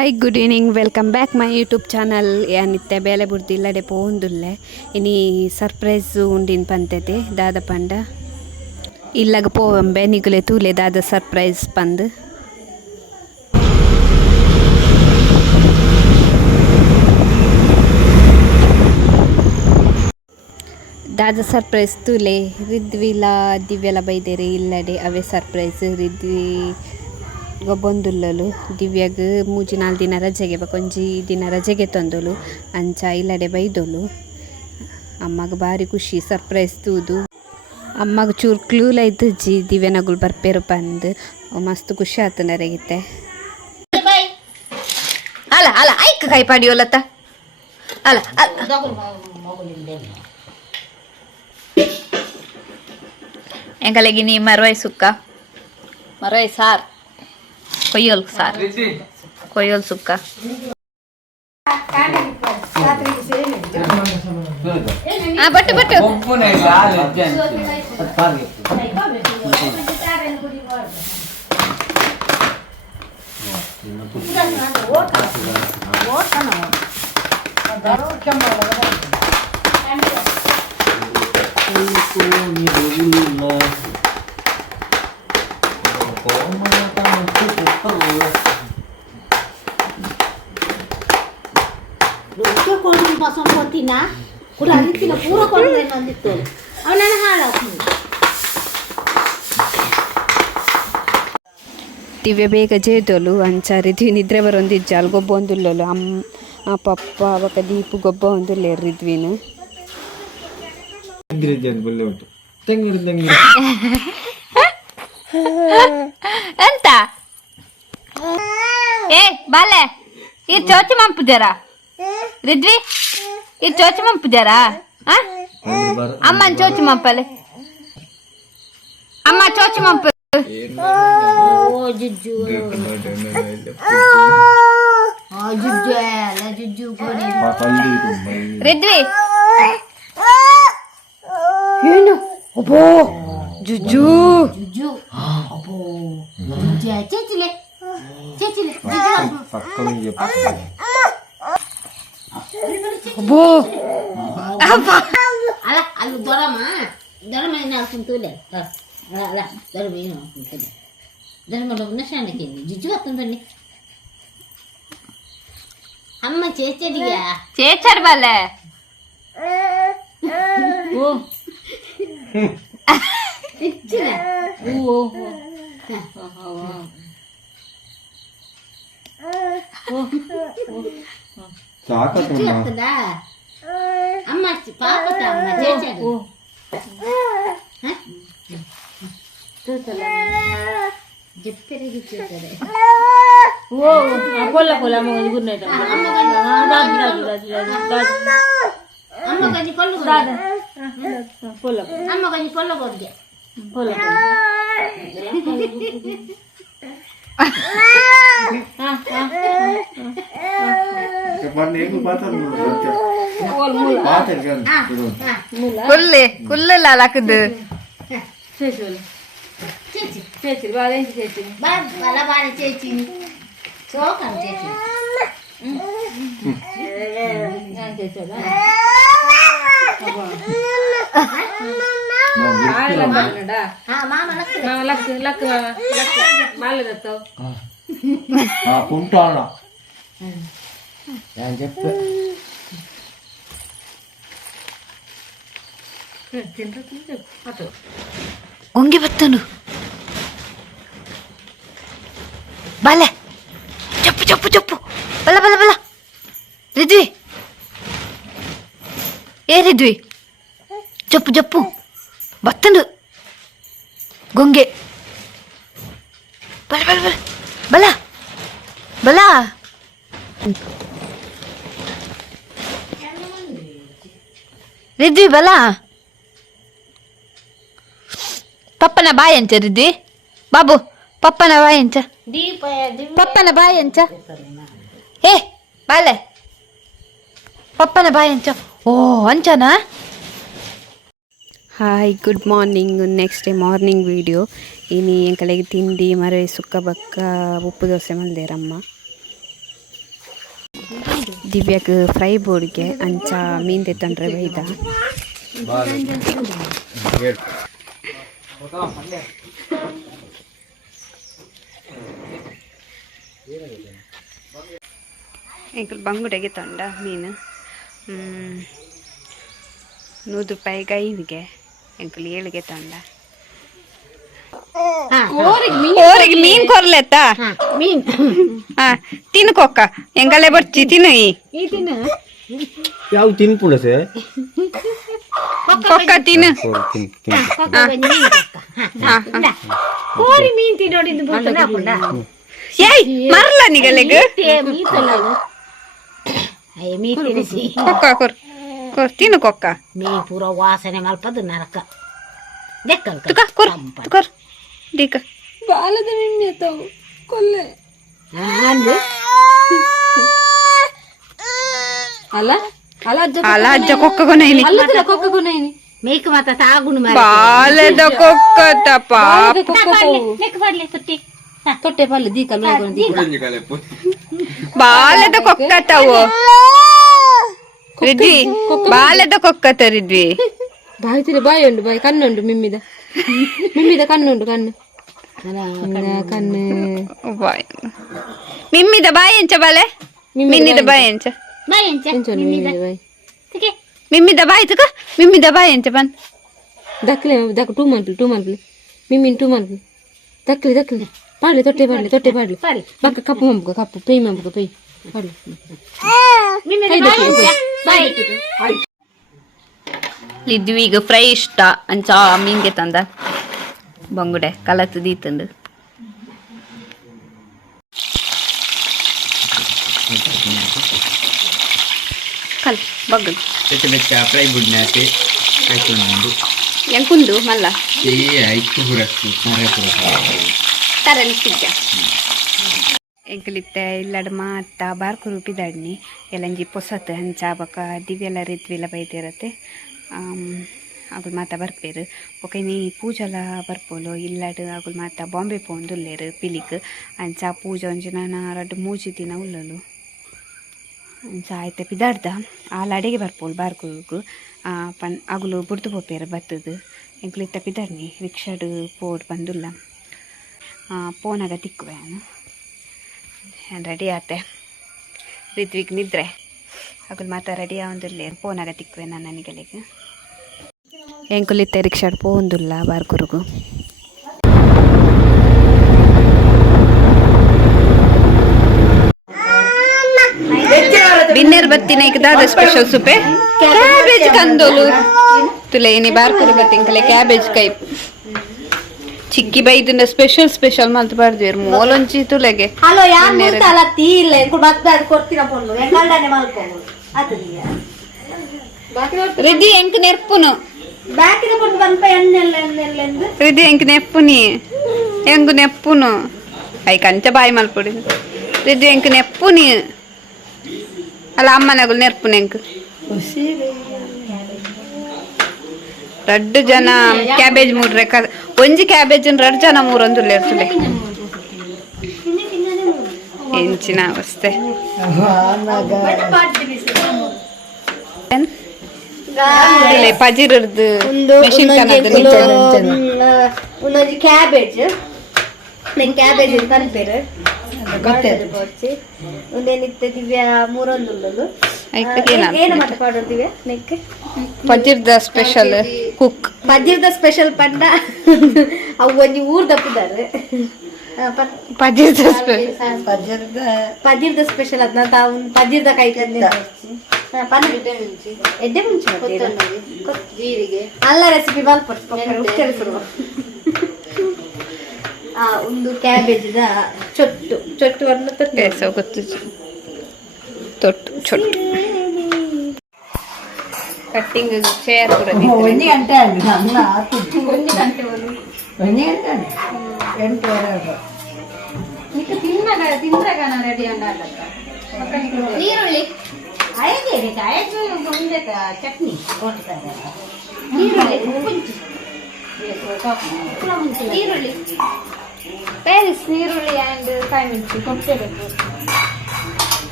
Hi good evening welcome back my YouTube channel ಏನಿತ್ತೆ ಬೇಲೆ ಬುಡ್ದು ಇಲ್ಲಡೆ ಪೋಂದುಲ್ಲೆ ಇನಿ ಸರ್ಪ್ರೈಸ್ ಉಂಡಿನ ಪಂತತೆ ದಾದ ಪಂಡ ಇಲ್ಲಗ ಪೋವಂಬೆ ನಿಗುಲೆ ತೂಲೆ ದಾದ ಸರ್ಪ್ರೈಸ್ ಪಂದು ದಾದ ಸರ್ಪ್ರೈಸ್ ತೂಲೆ ರಿದ್ವಿಲ ದಿವ್ಯಲ ಬೈದೇರಿ ಇಲ್ಲಡೆ ಅವೇ ಸರ್ಪ್ರೈಸ್ ರಿದ್ವಿ ಗೊಬ್ಬೊಂದುಲ್ಲಲು ದಿವ್ಯಾಗ ಮೂಜಿ 4 ದಿನ ರಜೆಗೆ ಬಕೊಂಜಿ ದಿನ ರಜೆಗೆ ತಂದೊಲು ಅಂಚ ಇಲ್ಲಡೆ ಬೈದೊಲು ಅಮ್ಮಗ ಭಾರಿ ಖುಷಿ ಸರ್ಪ್ರೈಸ್ ತೂದು ಅಮ್ಮಗ ಚೂರು ಕ್ಲೂಲ ಇದ್ದಜ್ಜಿ ದಿವ್ಯನಗುಲು ಬರ್ಪೇರು ಪಂದು ಮಸ್ತ್ ಖುಷಿ ಆಯ್ತು ನರಗಿತ್ತೆ ಅಲ್ಲ ಅಲ್ಲ ಐಕ ಕೈ ಪಾಡಿಯೋಲತ್ತ ಅಲ್ಲ ಎಂಕಲೆಗಿ ನೀ ಮರವೈ ಸುಕ್ಕ ಮರವೈ ಸಾರ್ ಕೊಯ್ಯೋಲ್ ಸಾರ್ ಕೊಯ್ಯೋಲ್ ಸುಕ್ಕ ಬಟ್ಟು ಬಟ್ಟು ದಿವ್ಯ ಬೇಗ ಜೇದೋಲು ಅಂಚಾರಿದ್ವಿ ನಿದ್ರೆ ಬರೊಂದಿಜ್ಜ ಅಲ್ಲಿ ಗೊಬ್ಬ ಒಂದುಲ್ಲಲು ಅಮ್ಮ ಪಪ್ಪ ಅವಕ ದೀಪು ಗೊಬ್ಬ ಒಂದುಲ್ಲೆ ರಿದ್ವಿನು ಎಂತ ಏ ಬಾಲೆ ಈ ಚೋಚಿ ಮಂಪುಜರ ರಿದ್ವಿ ಈ ಚೋಚಿ ಮಂಪುಜರ ಅಮ್ಮನ್ ಚೋಚಿ ಮಂಪಲೆ ಅಮ್ಮ ಚೋಚಿ ಮಂಪ ರಿದ್ವಿ ಏನು ಅಬ್ಬೋ ಜುಜ್ಜು ಜುಜ್ಜು ಅಬ್ಬೋ ಚೇಚಿಲೆ ಚೇಚಿಲೆ ಅಬ್ಬೋ ಅಲ್ಲ ಅಲ್ಲಿ ದೊರಮ ಏನು ಹಾಕ್ಕೊಂತೂಲೆ ಅಲ್ಲ ದೊರಮ ಏನು ಹಾಕ್ಕೊಂತೂಲೆ ದೊರಮ ನಶಾನಕ್ಕೆ ಜುಜ್ಜು ಹಾಕ್ಕೊಂಡು ಬನ್ನಿ ಅಮ್ಮ ಚೇಚಡಿಯಾ ಚೇಚಡ್ ಬಲ್ಲೆ ಓ ಅಮ್ಮ ಪಾಪದ ಅಮ್ಮ ಚೇಚಡು ಜಪ್ಪೆರಿಗೆ ಚೇಚಡೆ ಓ ಕೊಲ್ಲ ಕೊಲ್ಲ ಅಮ್ಮ ಗುನ್ನ ಅಮ್ಮ ಗಂಜಿ ಪೊಳ್ಳು ಪೊಲ್ಲ ಅಮ್ಮ ಗಂಜಿ ಪೊಲ್ಲ ಕೊಡ್ಗೆ ಪೊಲ್ಲ ಕುಲ್ಲೆ ಕುಲ್ಲಲ್ಲ ಲಕ್ಕದು ചേച്ചി ചേച്ചി ബാലേഞ്ചി ചേച്ചി ബല ബാല ചേച്ചി ചോക്കാം ചേച്ചി ഞാൻ ചേച്ചോളാ ಒಂಗೆ ಬತ್ತನು ಬಾಲೆ ಚಪ್ಪು ಚಪ್ಪು ಚಪ್ಪು ಬಲ ಬಲ ಬಲ ರಿದ್ವಿ ಏ ರಿದ್ವಿ ಚಪ್ಪು ಚಪ್ಪು ಬತ್ತನು ಗೊಂಗೆ ಬಲ ಬಲ ಬಲ ಬಲ ಬಲ ರಿದ್ವಿ ಬಲ ಪಪ್ಪನ ಬಾಯಿ ಅಂಚ ರಿದ್ವಿ ಬಾಬು ಪಪ್ಪನ ಬಾಯಿ ಅಂಚ ಪಪ್ಪನ ಬಾಯಿ ಅಂಚ ಏ ಬಾಲೆ ಪಪ್ಪನ ಬಾಯಿ ಅಂಚ ಓ ಅಂಚನಾ hi good morning next day morning video ಇನಿ ಎಂಕಲೆಗೆ ತಿಂಡಿ ಮರೆ ಸುಕ್ಕ ಬಕ್ಕ ಉಪ್ಪು ದೋಸೆ ಮಲ್ದೇರಮ್ಮ ದಿವ್ಯಾಗ ಫ್ರೈ ಬೋರ್ಡ್ಗೆ ಅಂಚ ಮೀನು ತೆತ್ತಂಡ್ರೆ ಬೈದ ಎಂಕಲ್ ಬಂಗುಡೆಗೆ ತೊಂಡ ಮೀನು 100 ರೂಪಾಯಿಗೆ 5ಗೆ ಎಂಕಲ್ 7ಗೆ ತೊಂಡ ಓರಿಗೆ ಮೀನ್ ಕೊರ್ಲೆತ್ತ ಮೀನ್ ತಿನ್ಕೊಕ್ಕ ಎಂಗಲ್ಲೇ ಬರ್ಚಿ ತಿನ್ನು ಯಾವ ತಿನ್ಪುಡ ಸೇ ಕೊಕ್ಕ ತಿನ್ನು ಕೋರಿ ಮೀನ್ ತಿನ್ನೋಡಿಂದು ಏಯ್ ಮರಲ ನಿಗಲೆಗ ಕೊಕ್ಕ ಕೊರ್ ಕೊರ್ ತಿನ್ನು ಕೊಕ್ಕ ಮೀ ಪೂರ ವಾಸನೆ ಮಲ್ಪದು ನರಕ ತುಕ ಕೊರ್ ಕೊರ್ ದೀಕ ಬಾಲದ ನಿಮ್ಮೆ ತಾವು ಕೊಲ್ಲೆ ಅಲ್ಲ ಅಲ್ಲ ಅಜ್ಜ ಕೊಕ್ಕ ಕೊನೈನಿ ಅಲ್ಲದ ಕೊಕ್ಕ ಕೊನೈನಿ ಮೇಕ್ ಮಾತ ತಾಗುನು ಬಾಲದ ಕೊಕ್ಕ ತಪ್ಪ ತೊಟ್ಟೆ ಪಲ್ಲೆ ದೀಕಲ್ ಬಾಲದ ಕೊಕ್ಕ ತಾವು ರಿದ್ವಿ ಬಾಲದ ಕೊಕ್ಕ ತರಿದ್ವಿ ಬಾಯ್ತಿರಿ ಬಾಯಿ ಉಂಟು ಬಾಯಿ ಕಣ್ಣುಂಟು ಮಿಮ್ಮಿದ ಕಣ್ಣುಂಟು ಕಣ್ಣು ಕಣ್ಣು ಮಿಮ್ಮಿದ ಬಾಯಿ ಎಂಚ ಬಾಲೆ ಮಿನ್ನಿದ ಬಾಯಿ ಎಂಚ ಮಿಮ್ಮಿದ ಬಾಯಿ ತುಕ ಮಿಮ್ಮಿದ ಬಾಯಿ ಎಂಚ ಬನ್ ದಕ್ಲೆ ದಕ್ ಟೂ ಮಂತ್ಲಿ ಮಿಮ್ಮಿನ್ 2 ಮಂತ್ಲಿ ದಕ್ಲೆ ಪಾಡ್ಲಿ ತೊಟ್ಟೆ ಪಾಡ್ಲಿ ಬಕ್ಕ ಕಪ್ಪು ಮಂಬುಕ ಕಪ್ಪು ಪೈ ಮಂಬುಕ ಪೈ ಪಾಡ್ಲಿ ಲಿದ್ವೀಗ ಫ್ರೈ ಇಷ್ಟ ಅಂಚ ಮೀನ್ಗೆ ತಂದ ಬಂಗುಡೆ ಕಲತ್ತು ದೀತಂದು ಕಲ್ ಬಗ್ಗಲ್ ಫ್ರೈ ಬುಡ್ನಾತೆ ಎಂಕುಂದು ಮಲ್ಲ ತರನಿಸ್ತಿದ್ದ ಎಂಕಲಿತ್ತೆ ಇಲ್ಲಡ ಮಾತ ಬಾರ್ಕು ರೂಪಿದಾಡ್ನಿ ಎಲ್ಲಂಜಿ ಪೊಸತ್ ಹಂಚ ಬಕ ದಿವ್ಯೆಲ್ಲ ರಿದ್ವಿಲ್ಲ ಬೈದಿರತ್ತೆ ಅಗುಲ್ ಮಾತ ಬರ್ಪೇರು ಒಕೈನಿ ಪೂಜೆಲ ಬರ್ಪೋಲು ಇಲ್ಲಡ್ ಅಗುಲ್ ಮಾತ ಬಾಂಬೆ ಪೋಂದುಲ್ಲೇರು ಪಿಲಿಕ್ ಅಂಚ ಪೂಜೆ ಒಂಜಿ ನಾನು 2-3 ದಿನ ಉಲ್ಲಲು ಅಂಚ ಆಯ್ತು ಪಿದಾಡ್ದ ಆಲ ಅಡೆಗೆ ಬರ್ಪೋಲು ಬಾರ್ಕು ಪನ್ ಅಗುಲು ಬುಡ್ದು ಪೋಪೇರು ಬತ್ತದು ಎಂಕ್ಲಿತ್ತ ಪಿದಾಡ್ನಿ ರಿಕ್ಷಾಡ್ ಪೋಡ್ ಬಂದುಲ್ಲ ಪೋನಾಗ ತಿಕ್ಕುವೆ ನಾನು ರೆಡಿ ಆತೆ ರಿದ್ವಿಗ್ ನಿದ್ರೆ ಅಗುಲ್ ಮಾತ ರೆಡಿ ಆವಂದುಲ್ಲೇ ಪೋನಾಗ ತಿಕ್ಕುವೆ ನಾನು ನನಗೆಲೆಗೆ ಎಂಕುಲಿತ್ತೆ ರಿಕ್ಷಾಡ್ ಪೋಂದುಲ್ಲ ಬಾರ್ಕುರುಗು ಡಿನ್ನರ್ ಬತ್ತಿನ ದಾದ ಸ್ಪೆಷಲ್ ಸುಪೆ ಕ್ಯಾಬೇಜ್ ಕಂದೋಲು ತುಲೆ ಏನಿ ಬಾರ್ಕುರು ಬತ್ತಿಂಕಲೆ ಕ್ಯಾಬೇಜ್ ಕೈ ಚಿಕ್ಕಿ ಬೈದಿನ ಸ್ಪೆಷಲ್ ಮಲ್ತು ಬರ್ದಿರ್ ಮೋಲೊಂಚಿ ತುಲೆಗೆ ಹಲೋ ಯಾರು ಮುಂತಲ್ಲ ತೀರ್ಲೆ ಬತ್ತಾದ ಕೊಡ್ತಿರ ಪೊಲ್ಲು ಎಂಗಲ್ಡನೆ ಮಲ್ಕೊಂಡು ಅದಿಲ್ಲ ರಿದಿ ಎಂಕ್ ನೆರ್ಪುನು ಬ್ಯಾಕಿನ ಪೊಟ್ಟು ಬಂಪ ಎಣ್ಣೆಲ್ಲೆಂದು ರಿದಿ ಎಂಕ್ ನೆಪ್ಪುನಿ ಎಂಗು ನೆಪ್ಪುನು ಐ ಕಂಚ ಬಾಯಿ ಮಲ್ಪುಡಿ ರಿದಿ ಎಂಕ್ ನೆಪ್ಪುನಿ ಅಲ್ಲ ಅಮ್ಮನಗಳು ನೆರ್ಪುನ ಎಂಕ್ 2 ಜನ ಕ್ಯಾಬೇಜ್ ಮೂರ್ರೆ ಒಂಜಿ ಕ್ಯಾಬೇಜ್ 2 ಜನ ಮೂರೊಂದುಲ್ಲೆ ಇರ್ತದೆ ಎಂಚಿನ ಅವಸ್ಥೆ ಪಜಿರದ್ದು ಮೆಷಿನ್ ಒಂದೊಂದು ಕ್ಯಾಬೇಜ್ ಕನ್ಪೇರು ಒಂದೇನಿತ್ತು ದಿವ್ಯಾ ಮೂರೊಂದುಲ್ಲದು ಏನು ಮಾತ ಪಾಡೋ ದಿವ್ಯಾ ನೆಕ್ ಪಜಿರ್ದ ಸ್ಪೆಷಲ್ ಕುಕ್ ಪಜಿರ್ದ ಸ್ಪೆಷಲ್ ಪಂಡ ಅವು ಒಂಜಿ ಊರ್ ದಪ್ಪಿದ್ದಾರೆ ಪಜಿರ್ದ ಸ್ಪೆಷಲ್ ಅದ್ನ ತಾವು ಪಜಿರ್ದ ಕೈ ಎಡ್ಡೆ ಮುಂಚೆ ಅಲ್ಲ ರೆಸಿಪಿ ಬಾಲ್ಪಡ್ಸ್ಕೊಂಡು ಒಂದು ಕ್ಯಾಬೇಜ್ ಚೊಟ್ಟು ಗೊತ್ತು ತೊಟ್ಟು ಚೊಟ್ಟು ಕಟ್ಟಿಂಗ್ ಚೇರ್ ಕೂಡ ಈರುಳ್ಳಿ ಚಟ್ನಿ ಈರುಳ್ಳಿ ಪ್ಯಾರಿಸ್ ಈರುಳ್ಳಿ ಆ್ಯಂಡ್ ಕಾಯಿ ಮೆಣಸು ಕೊಡ್ತೇಬೇಕು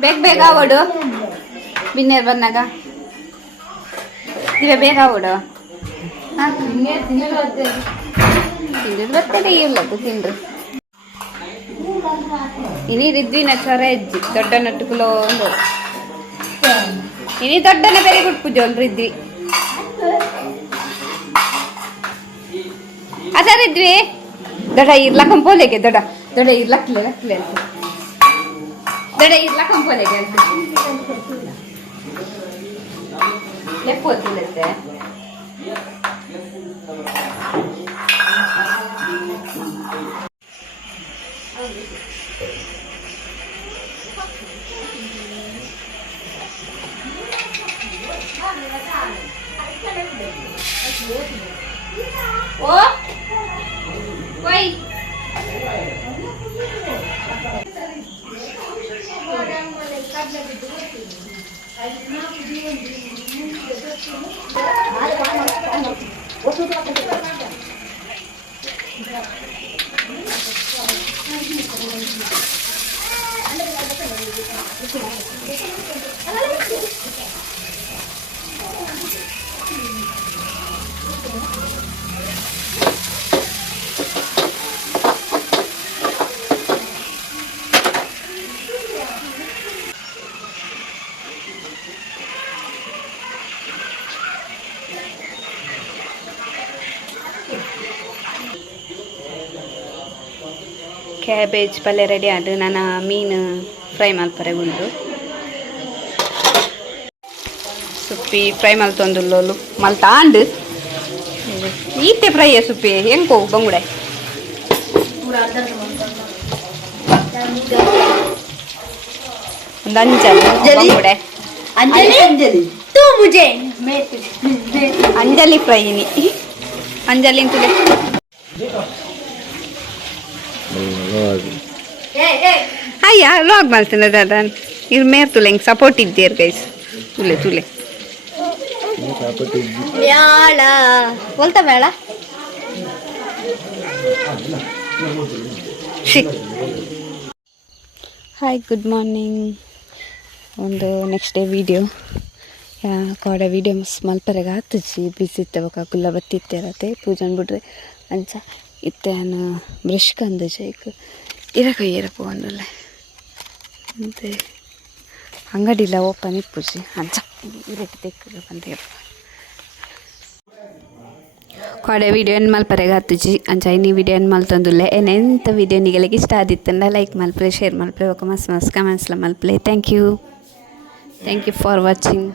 ಬೇಗ ಬೇಗ ಓಡು ಬಿನ್ನೇರ್ ಬಂದಾಗ ದಿವ್ಯ ಬೇಗ ಓಡು ತಿಂದ್ರೆ ಬರ್ತದೆ ಇಲ್ಲದು ತಿಂಡ್ರು ಇನಿ ರಿದ್ವಿನ ಚೊರ ಹೆಜ್ಜಿ ದೊಡ್ಡ ನಟ್ಟುಕುಲೋ ಒಂದು ಇನಿ ದೊಡ್ಡನ ಬೇರೆ ಗುಡ್ಪುಜು ಅಲ್ ರಿದ್ವಿ ಅದ ರಿದ್ವಿ ದೊಡ್ಡ ಇರ್ಲ ಕಂಪೋಲೆಗೆ ದೊಡ್ಡ ದೊಡ್ಡ ಇರ್ಲಕ್ಲೆ ಲಕ್ಲೆ ಅಂತ ದೊಡ್ಡ ಇರ್ಲ ಕಂಪೋಲೆಗೆ ಅಂತ ಲೆಪ್ಪೋತಿಲ್ಲತ್ತೆ ಓ ವೈ ಕ್ಯಾಬೇಜ್ ಪಲ್ಯ ರೆಡಿ ಆದು ನಾನು ಮೀನು ಫ್ರೈ ಮಲ್ಪರೆ ಉಂಡು ಸುಪ್ಪಿ ಫ್ರೈ ಮಲ್ತೊಂದುಲ್ಲೋಲು ಮಲ್ತಾಂಡು ಈತೆ ಫ್ರೈ ಸುಪ್ಪಿ ಹೆಂಗೆ ಬಂಗುಡೆ ಒಂದು ಬಂಗುಡೆ ಅಂಜಲಿ ಫ್ರೈ ನೀ ಅಂಜಲಿ ತುಲೆ ಅಯ್ಯ ಲಾಗ್ ಮಾಡ್ತೀನಿ ದಾದಾ ಇದು ಮೇರ್ ತುಲೆ ಹಿಂಗೆ ಸಪೋರ್ಟ್ ಇದ್ದೀರ್ ಗೈಸ್ ತುಲೆ ತುಲೆ ಬ್ಯಾಳ ಒಲ್ತ ಬೇಡ ಹಾಯ್ ಗುಡ್ ಮಾರ್ನಿಂಗ್ ಒಂದು ನೆಕ್ಸ್ಟ್ ಡೇ ವೀಡಿಯೋ ಕೋಡೆ ವೀಡಿಯೋ ಮಲ್ಪರೆಗೆ ಹತ್ತಿಸಿ ಬಿಸಿ ಇತ್ತವಕ್ಕ ಕುಲ್ಲ ಬತ್ತಿತ್ತೇರತ್ತೆ ಪೂಜನ್ ಬಿಡ್ರೆ ಅಂಚ ಇತ್ತೆ ನಾನು ಬ್ರಷ್ ಕಂದು ಜೈಕ್ ಇರಕ ಏರಪ್ಪ ಒಂದಲ್ಲೇ ಮತ್ತು ಅಂಗಡಿಲ್ಲ ಓಪನ್ ಇಪ್ಪುಜಿ ಅಂಚ ಇರಕ್ಕೆ ತೆಕ್ಕ ಬಂದ ಕೋಡೆ ವೀಡಿಯೋ ಏನು ಮಲ್ಪರೆಗೆ ಹತ್ತಿಜಿ ಅಂಚ ಇನ್ನಿ ವೀಡಿಯೋ ಏನು ಮಲ್ತಂದುಲ್ಲೆ ಎಂಥ ವೀಡಿಯೋ ನಿಗಳಿಗೆ ಇಷ್ಟ ಆದಿತ್ತಂಡ ಲೈಕ್ ಮಲ್ಪರೆ ಶೇರ್ ಮಲ್ಪರೆ ಮಸ್ತ್ ಮಸ್ತ್ ಕಮೆಂಟ್ಸ್ಲ ಮಲ್ಪಲೆ ಥ್ಯಾಂಕ್ ಯು ಫಾರ್ ವಾಚಿಂಗ್.